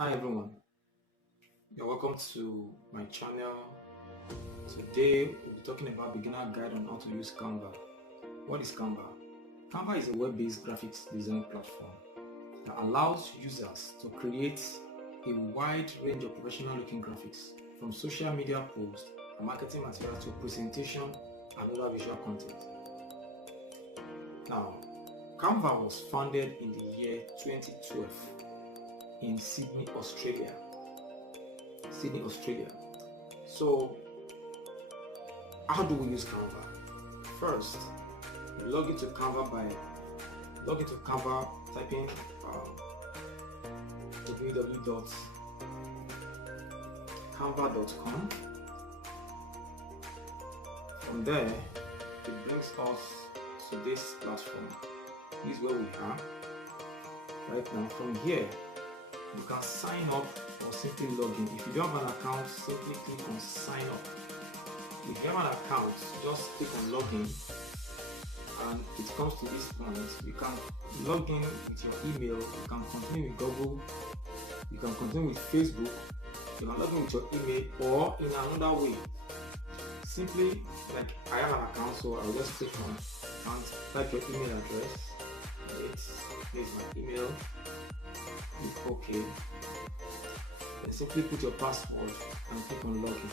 Hi everyone, you're welcome to my channel. Today we'll be talking about beginner guide on how to use Canva. What is Canva? Canva is a web-based graphics design platform that allows users to create a wide range of professional looking graphics, from social media posts and marketing materials to presentation and other visual content. Now, Canva was founded in the year 2012 in Sydney, Australia. So, how do we use Canva? First, you log into Canva typing www.canva.com. From there, it brings us to this platform. This is where we are right now. From here, you can sign up or simply log in. If you don't have an account, simply click on sign up. If you have an account, just click on login, and it comes to this point. You can log in with your email, you can continue with Google, you can continue with Facebook, you can log in with your email, or in another way. Simply, like I have an account, so I'll just click on and type your email address. Here's my email. Click OK. Then simply put your password and click on login.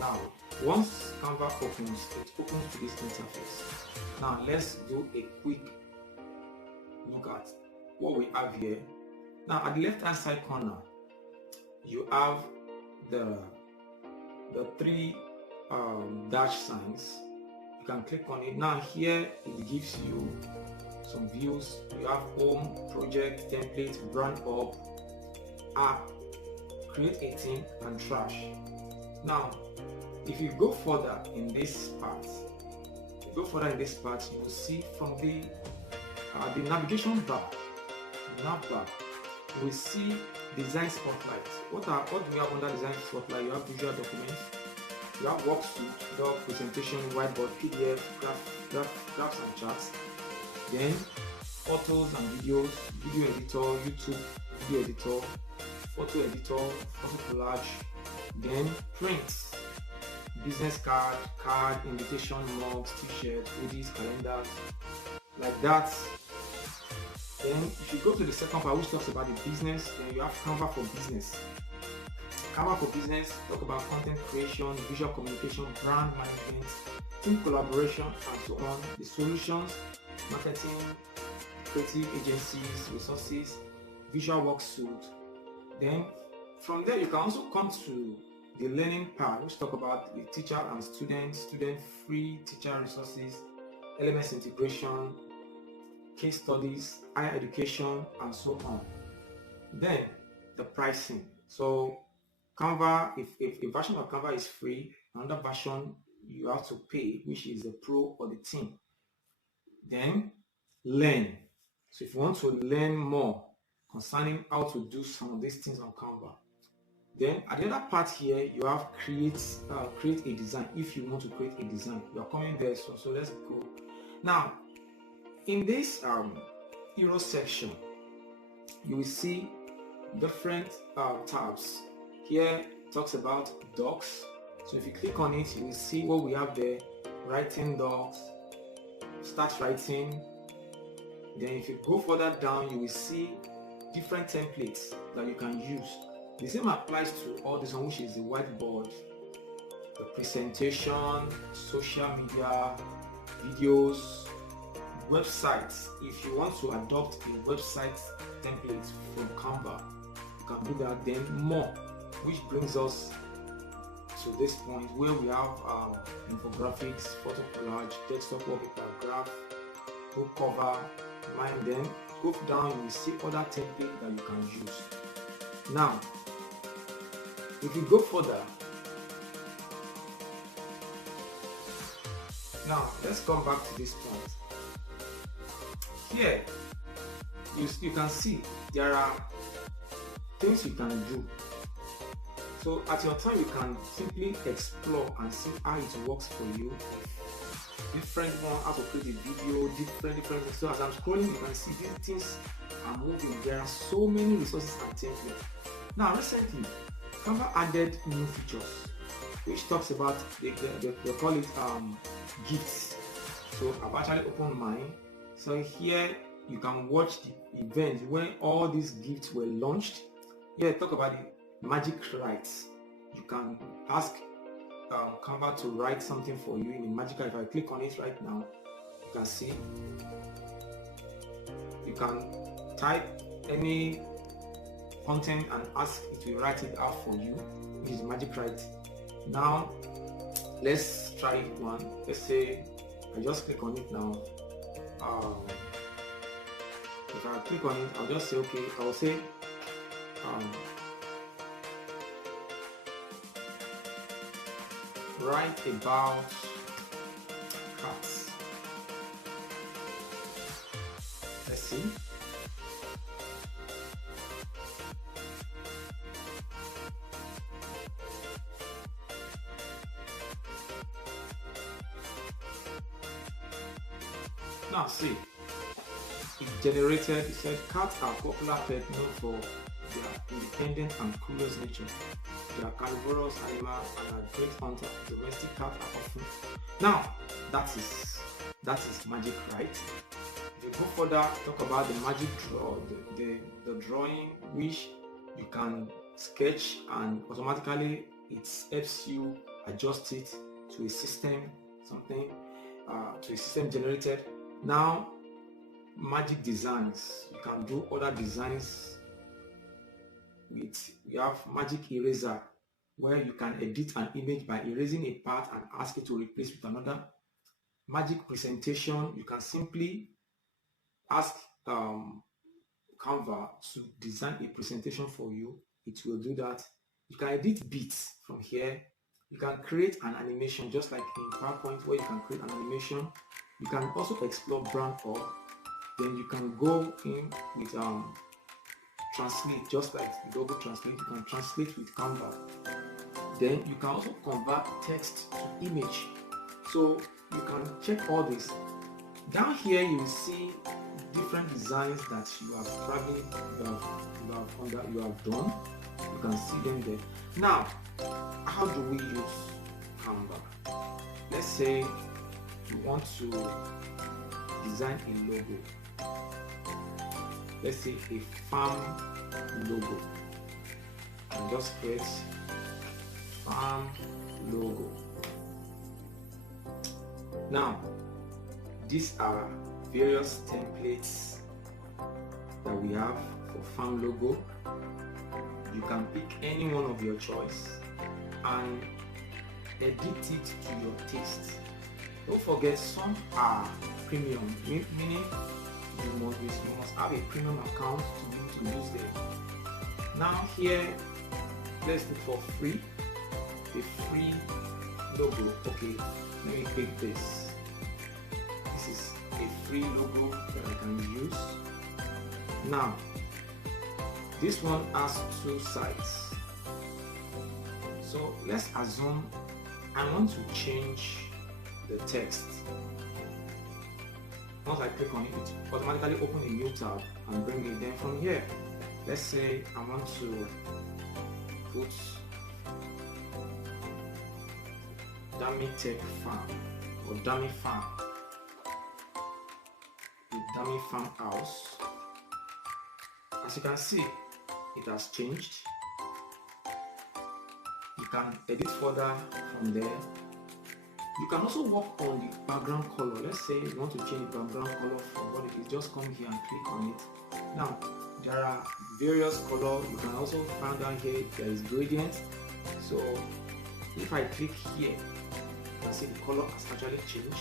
Now, once Canva opens, it opens to this interface. Now let's do a quick look at what we have here. Now at the left hand side corner, you have the three dash signs. You can click on it. Now here it gives you some views. You have home, project, template, brand up, app, create a theme, and trash. Now if you go further in this part, you will see from the navigation bar, you will see design spotlight. What do we have under design spotlight? You have visual documents, you have worksheet, doc, presentation, whiteboard, PDF, graphs and charts, then photos and videos, video editor, YouTube video editor, photo editor, photo collage, then prints, business card, invitation, mugs, t-shirts, hoodies, calendars, like that. Then if you go to the second part, which talks about the business, then you have Canva for Business. Canva for Business talk about content creation, visual communication, brand management, team collaboration, and so on. The solutions, marketing, creative agencies, resources, visual work suite. Then from there you can also come to the learning part, which talk about the teacher and student free teacher resources, LMS integration, case studies, higher education, and so on. Then the pricing. So Canva, if a version of Canva is free, another version you have to pay, which is the pro or the team. Then learn. So if you want to learn more concerning how to do some of these things on Canva, then at the other part here you have create a design. If you want to create a design, you are coming there. So let's go. Now in this hero section, you will see different tabs. Here it talks about docs. So if you click on it, you will see what we have there: writing docs, start writing. Then if you go further down, you will see different templates that you can use. The same applies to all this one, which is the whiteboard, the presentation, social media, videos, websites. If you want to adopt a website template from Canva, you can do that. Then more, which brings us to this point where we have infographics, photo collage, desktop wallpaper, graph, book cover, and then go down, you will see other templates that you can use. Now if you go further, now let's come back to this point. Here you can see there are things you can do. So at your time, you can simply explore and see how it works for you. Different one, how to create a video, different. So as I'm scrolling, you can see these things and moving. There are so many resources and templates. Now recently, Canva added new features which talks about they call it gifts. So I've actually opened mine. So here you can watch the event when all these gifts were launched. Here talk about the magic rights. You can ask Canva to write something for you in a magical. If I click on it right now, you can see you can type any content and ask it to write it out for you, which is magic right. Now let's try one. Let's say I just click on it now. If I click on it, I'll just say okay. I will say write about cats. Let's see. Now see, it generated, it said cats are popular pet known for their independent and curious nature. They are carnivorous animals and are great hunters. Domestic cats are often. Now that is magic, right? If you go further, talk about the magic draw, the drawing which you can sketch and automatically it helps you adjust it to a system, to a system generated. Now magic designs, you can do other designs with, we have magic eraser where you can edit an image by erasing a part and ask it to replace with another. Magic presentation, you can simply ask Canva to design a presentation for you. It will do that. You can edit bits from here. You can create an animation just like in PowerPoint where you can create an animation. You can also explore brand hub. Then you can go in with translate, just like the Google Translate. You can translate with Canva. Then you can also convert text to image. So you can check all this. Down here you will see different designs that you have probably you have done. You can see them there. Now, how do we use Canva? Let's say you want to design a logo. Let's say a farm logo. And just create farm logo. Now, these are various templates that we have for farm logo. You can pick any one of your choice and edit it to your taste. Don't forget, some are premium, meaning you must have a premium account to be able to use them. Now here, let's look for free, a free logo. Okay, let me click this. This is a free logo that I can use. Now, this one has two sides. So let's assume I want to change the text. Once I click on it, it automatically opens a new tab and bring it. Then from here, let's say I want to put dummy tech farm or dummy farm, the dummy farm house. As you can see, it has changed. You can edit further from there. You can also work on the background color. Let's say you want to change the background color from what it is. Just come here and click on it. Now, there are various colors. You can also find down here there is gradient. So if I click here, you can see the color has actually changed.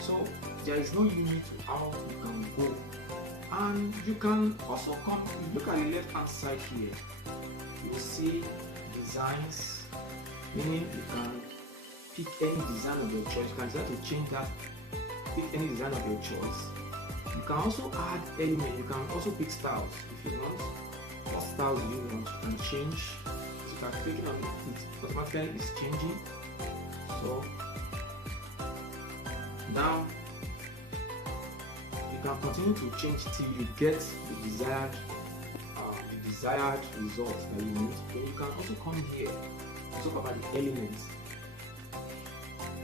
So there is no limit to how you can go. And you can also come, if you look at the left hand side here, you will see designs, meaning you can pick any design of your choice. You can decide to change that, pick any design of your choice. You can also add elements. You can also pick styles if you want. What styles do you want? You can change. So you can click on it, it automatically is changing. So now you can continue to change till you get the desired result that you need. Then you can also come here and talk about the elements.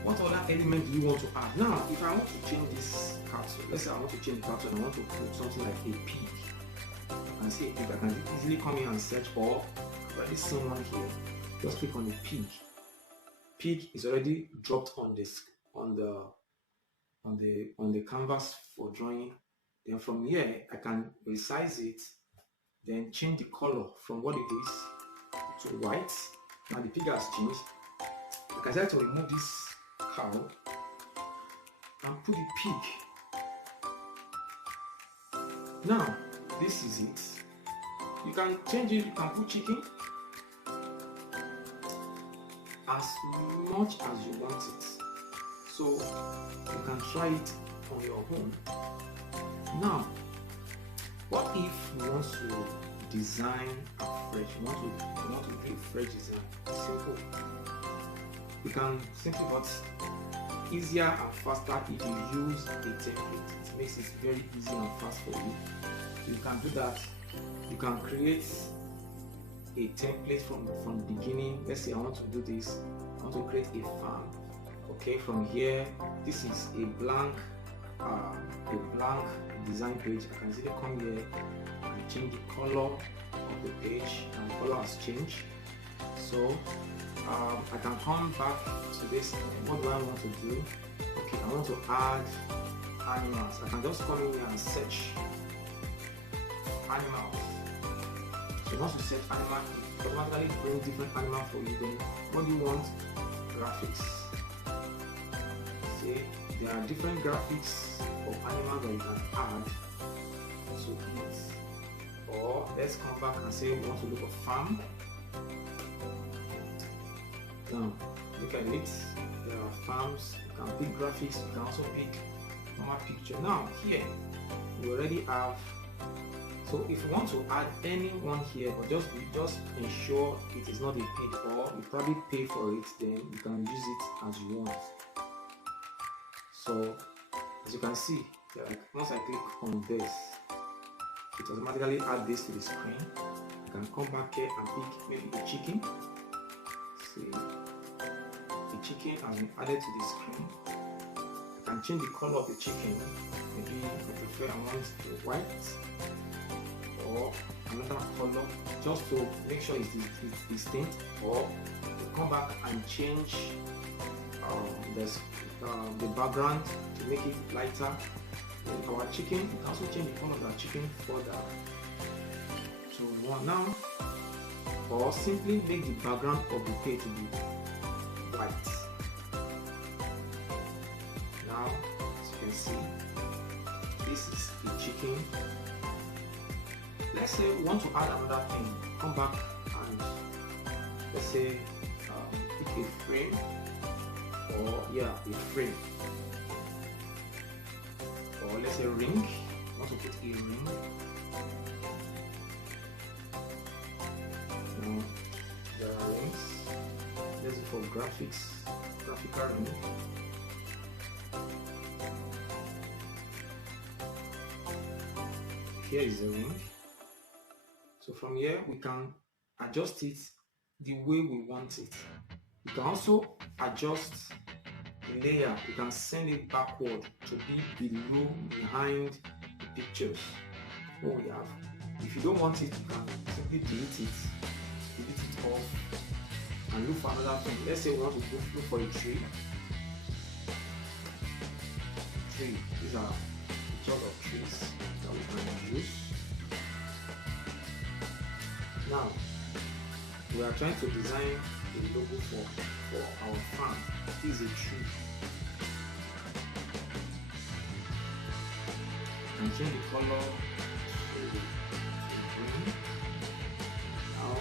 What other element do you want to add? Now, if I want to change this capsule, let's say I want to change the capsule and I want to put something like a pig. I can see a pig. I can easily come here and search, or I've already seen one here. Just click on the pig. Pig is already dropped on this on the canvas for drawing. Then from here I can resize it, then change the color from what it is to white. Now the pig has changed. I can decide to remove this cow and put the pig. Now this is it. You can change it. You can put chicken as much as you want it, so you can try it on your own. Now, what if you want to design afresh? You want to do a fresh design? Simple. You can simply, but easier and faster if you use a template. It makes it very easy and fast for you. So you can do that. You can create a template from the beginning. Let's say I want to do this. I want to create a farm. Okay, from here, this is a blank design page. I can easily come here and change the color of the page, and the color has changed. So I can come back to this. What do I want to do? Okay, I want to add animals. I can just come in here and search animals. So once you set animal, it automatically brings different animals for you. Then what do you want? Graphics. See, there are different graphics of animals that you can add to it. Or let's come back and say we want to look at farm. Now look at it. There are farms. You can pick graphics. You can also pick normal picture. Now here we already have. So if you want to add anyone here, but just ensure it is not a paid, or you probably pay for it, then you can use it as you want. So as you can see, like once I click on this, it automatically adds this to the screen. You can come back here and pick maybe the chicken. See, the chicken has been added to the screen. I can change the color of the chicken. Maybe I prefer I want the white, or another color, just to make sure it's distinct. Or come back and change the background to make it lighter. Then our chicken, you can also change the color of our chicken further to one now, or simply make the background of the page to be white. Now, as you can see, this is the chicken. Let's say we want to add another thing. Come back and let's say pick a frame, or a frame, or let's say ring. I want to put a ring. Now there are rings. Let's go for graphical ring. Here is the ring. So from here we can adjust it the way we want it. You can also adjust the layer. You can send it backward to be below, behind the pictures. What we have. If you don't want it, you can simply delete it off, and look for another thing. Let's say we want to look for a tree. These are pictures of trees that we can use. Now we are trying to design a logo for our farm. This is a tree. And change the color to green. Now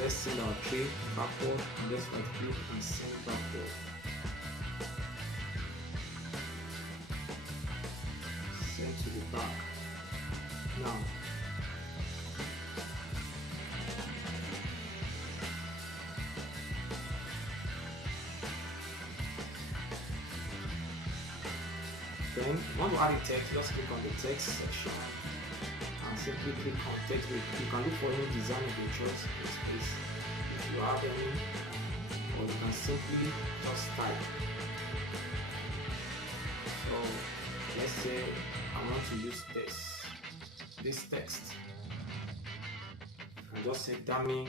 let's send our tree backward, and let's right click and send backward. Send to the back. Now Then if you want to add a text, just click on the text section and simply click on text. You can look for any design of your choice in this place if you have any, or you can simply just type. So let's say I want to use this text, and just say dummy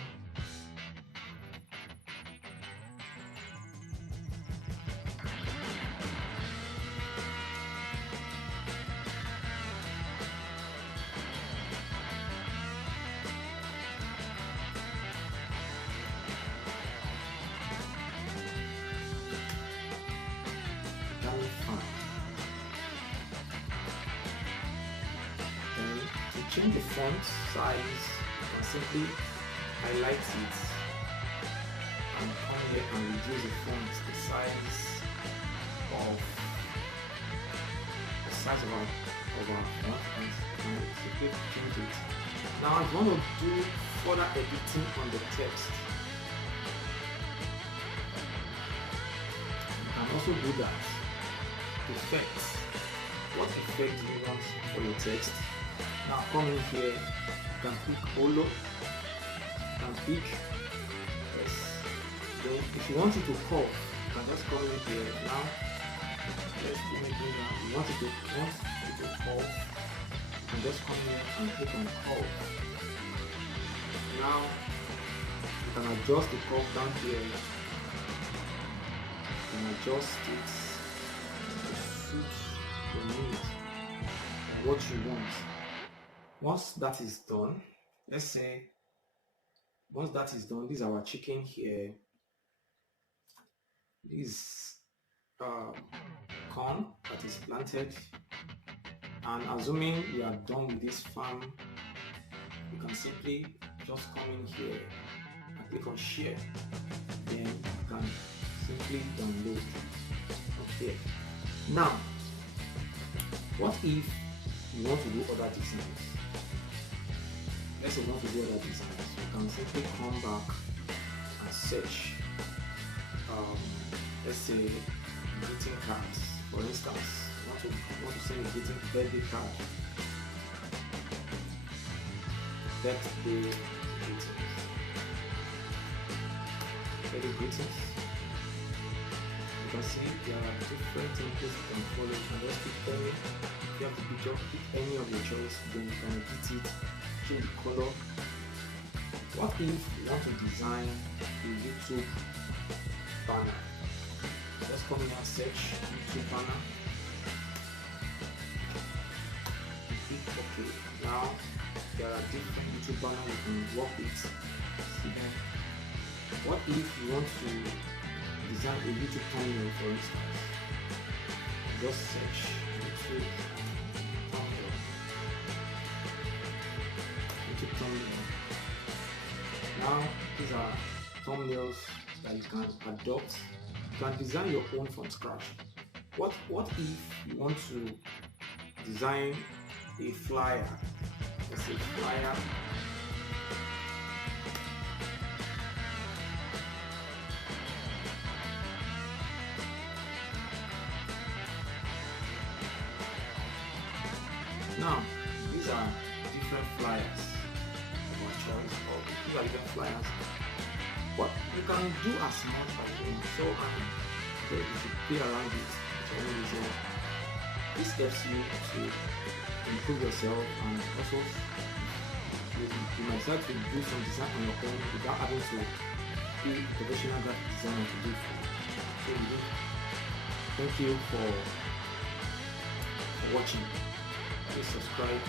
font. Then to change the font size, you can simply highlight it and come here and reduce the size of our font, and simply change it. Now if you want to do further editing on the text, you can also do that. Effects. What effect do you want for your text? Now come in here, you can pick holo, you can pick yes. Then if you want it to curve, you can just come in here. Now let's do it now. You want it to curve, you can just come here and click on curve. Now you can adjust the curve down here. You can adjust it your need and what you want. Once that is done, let's say once that is done, this is our chicken here. This is corn that is planted, and assuming we are done with this farm, you can simply just come in here and click on share. Then you can simply download. Okay. Now, what if you want to do other designs? Let's say you want to do other designs. You can simply come back and search. Let's say greeting cards, for instance. You want to send a birthday card. Birthday greetings. Birthday greetings. You can see there are different templates you can follow. You can just pick any. If you have the picture, pick any of your choice, then you can edit it, change the color. What if you want to design a YouTube banner? Just come in and search YouTube banner. Click OK. Now there are different YouTube banners you can work with. What if you want to design a YouTube thumbnail, for instance? Just search YouTube thumbnail. YouTube thumbnail. Now these are thumbnails that you can adopt. You can design your own from scratch. What if you want to design a flyer? Let's say flyer. Now, these are different flyers of our choice, or these are different flyers. What you can do as much as you want, so you should play around it for any reason. This helps you to improve yourself, and also you might start to do some design on your own without having to be a professional graphic designer to do it for you. So thank you for watching. Please subscribe.